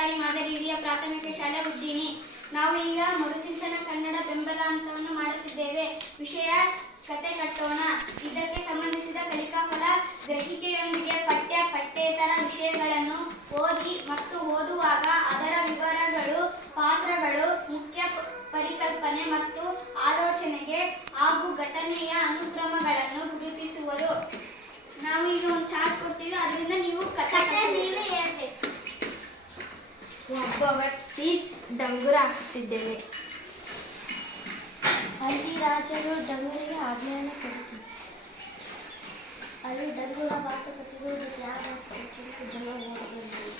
ಸರ್ಕಾರಿ ಮಾದರಿ ಹಿರಿಯ ಪ್ರಾಥಮಿಕ ಶಾಲೆ ಉಜ್ಜಿನಿ. ನಾವು ಈಗ ಮರುಸಿಂಚನ ಕನ್ನಡ ಬೆಂಬಲ ಹಂತವನ್ನು ಮಾಡುತ್ತಿದ್ದೇವೆ. ವಿಷಯ ಕತೆ ಕಟ್ಟೋಣ. ಇದಕ್ಕೆ ಸಂಬಂಧಿಸಿದ ಕಲಿಕಾ ಫಲ ಗ್ರಹಿಕೆಯೊಂದಿಗೆ ಪಠ್ಯೇತರ ವಿಷಯಗಳನ್ನು ಓದಿ ಮತ್ತು ಓದುವಾಗ ಅದರ ವಿವರಗಳು, ಪಾತ್ರಗಳು, ಮುಖ್ಯ ಪರಿಕಲ್ಪನೆ ಮತ್ತು ಆಲೋಚನೆಗೆ ಹಾಗೂ ಘಟನೆಯ ಅನುಕ್ರಮಗಳನ್ನು ಗುರುತಿಸುವರು. ನಾವು ಈಗ ಒಂದು ಚಾರ್ಟ್ ಕೊಡ್ತೀವಿ, ಅದರಿಂದ ನೀವು ಕತೆ ನೀವೇ ಹೇಳ್ಬೇಕು. ಒಬ್ಬ ವ್ಯಕ್ತಿ ಡಂಗುರ ಹಾಕುತ್ತಿದ್ದೇವೆ. ಅಲ್ಲಿ ರಾಜರು ಡಂಗುರಿಗೆ ಆಜ್ಞೆಯನ್ನು ಕೊಡುತ್ತಿದ್ದರು. ಅಲ್ಲಿ ಡಂಗುರ ಬಾರಿಸಲ್ಪಟ್ಟಿರುವುದು ತ್ಯಾಗ ಜನ ಓಡಬಂದರು.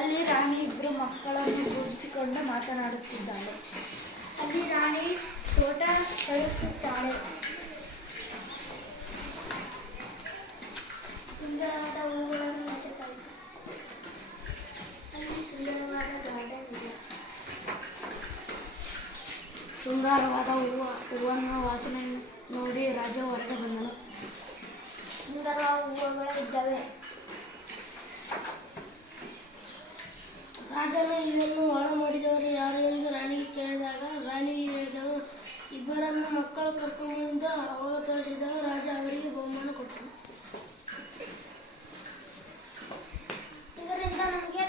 ಅಲ್ಲಿ ರಾಣಿ ಇಬ್ಬರು ಮಕ್ಕಳನ್ನು ಕೂರಿಸಿಕೊಂಡು ಮಾತನಾಡುತ್ತಿದ್ದಾಳೆ. ಅಲ್ಲಿ ರಾಣಿ ತೋಟ ಕಳಿಸುತ್ತಾಳೆ. ಸುಂದರವಾದ ಹೂಗಳನ್ನು ನೆಟ್ಟಿದ್ದಾರೆ. ಅಲ್ಲಿ ಸುಂದರವಾದ ಗಾರ್ಡನ್ ಇದೆ. ಸುಂದರವಾದ ಹೂವನ್ನು ವಾಸನೆ ನೋಡಿ ರಾಜ ಹೊರಗೆ ಬಂದನು. ಸುಂದರವಾದ ಹೂವುಗಳು ಇದ್ದವೆ. ರಾಜನು ಇದನ್ನು ಹಾಳು ಮಾಡಿದವರು ಯಾರು ಎಂದು ರಾಣಿಗೆ ಕೇಳಿದಾಗ ರಾಣಿ ಹೇಳಿದಳು, ಇಬ್ಬರನ್ನು ಮಕ್ಕಳು ಕರ್ಕೊಂಡ್ಬಂದು ಅವಾಗ ತೋರಿಸಿದವು. ರಾಜ ಅವರಿಗೆ ಬಹುಮಾನ ಕೊಟ್ಟನು. ಇದರಿಂದ ನಮಗೆ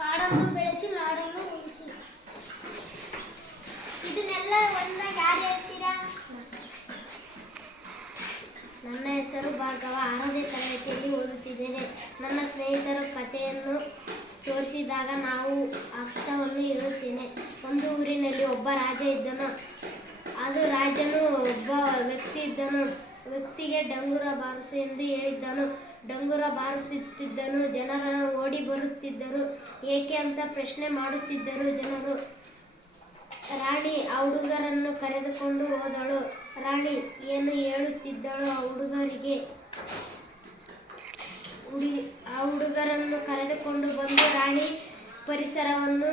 ಕಾಡನ್ನು ಬೆಳೆಸಿ ನಾಡನ್ನು ಉಳಿಸಿ. ಇದನ್ನೆಲ್ಲ ಒಂದಾಗಿ ಯಾರು ಹೇಳ್ತೀರಾ? ನನ್ನ ಹೆಸರು ಭಾರ್ಗವ. 6ನೇ ತರಗತಿಯಲ್ಲಿ ಓದುತ್ತಿದ್ದೇನೆ. ನನ್ನ ಸ್ನೇಹಿತರು ಕಥೆಯನ್ನು ತೋರಿಸಿದಾಗ ನಾವು ಅರ್ಥವನ್ನು ಹೇಳುತ್ತೇನೆ. ಒಂದು ಊರಿನಲ್ಲಿ ಒಬ್ಬ ರಾಜ ಇದ್ದನು. ಅದು ರಾಜನು ಒಬ್ಬ ವ್ಯಕ್ತಿ ಇದ್ದನು. ವ್ಯಕ್ತಿಗೆ ಡಂಗುರ ಬಾರಿಸು ಎಂದು ಹೇಳಿದ್ದನು. ಡಂಗುರ ಬಾರಿಸುತ್ತಿದ್ದನು. ಜನರು ಓಡಿ ಬರುತ್ತಿದ್ದರು. ಏಕೆ ಅಂತ ಪ್ರಶ್ನೆ ಮಾಡುತ್ತಿದ್ದರು ಜನರು. ರಾಣಿ ಆ ಹುಡುಗರನ್ನು ಕರೆದುಕೊಂಡು ಹೋದಳು. ರಾಣಿ ಏನು ಹೇಳುತ್ತಿದ್ದಳು ಆ ಹುಡುಗರಿಗೆ. ಆ ಹುಡುಗರನ್ನು ಕರೆದುಕೊಂಡು ಬಂದು ರಾಣಿ ಪರಿಸರವನ್ನು,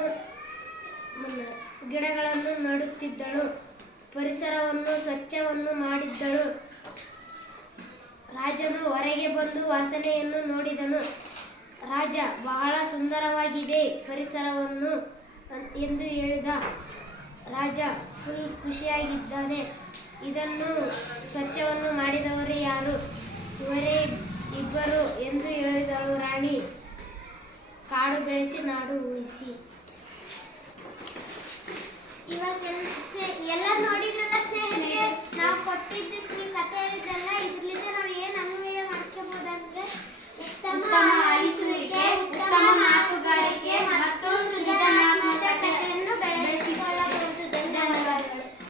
ಗಿಡಗಳನ್ನು ನೆಡುತ್ತಿದ್ದಳು. ಪರಿಸರವನ್ನು ಸ್ವಚ್ಛವನ್ನು ಮಾಡಿದ್ದಳು. ರಾಜನು ಹೊರಗೆ ಬಂದು ವಾಸನೆಯನ್ನು ನೋಡಿದನು. ರಾಜ, ಬಹಳ ಸುಂದರವಾಗಿದೆ ಪರಿಸರವನ್ನು ಎಂದು ಹೇಳಿದ. ರಾಜ ಫುಲ್ ಖುಷಿಯಾಗಿದ್ದಾನೆ. ಇದನ್ನು ಸ್ವಚ್ಛವನ್ನು ಮಾಡಿದವರು ಯಾರು? ಇವರೇ ಇಬ್ಬರು ಎಂದು ಹೇಳಿದಳು ರಾಣಿ. ಕಾಡು ಬೆಳೆಸಿ ನಾಡು ಉಳಿಸಿ. ಇವಾಗ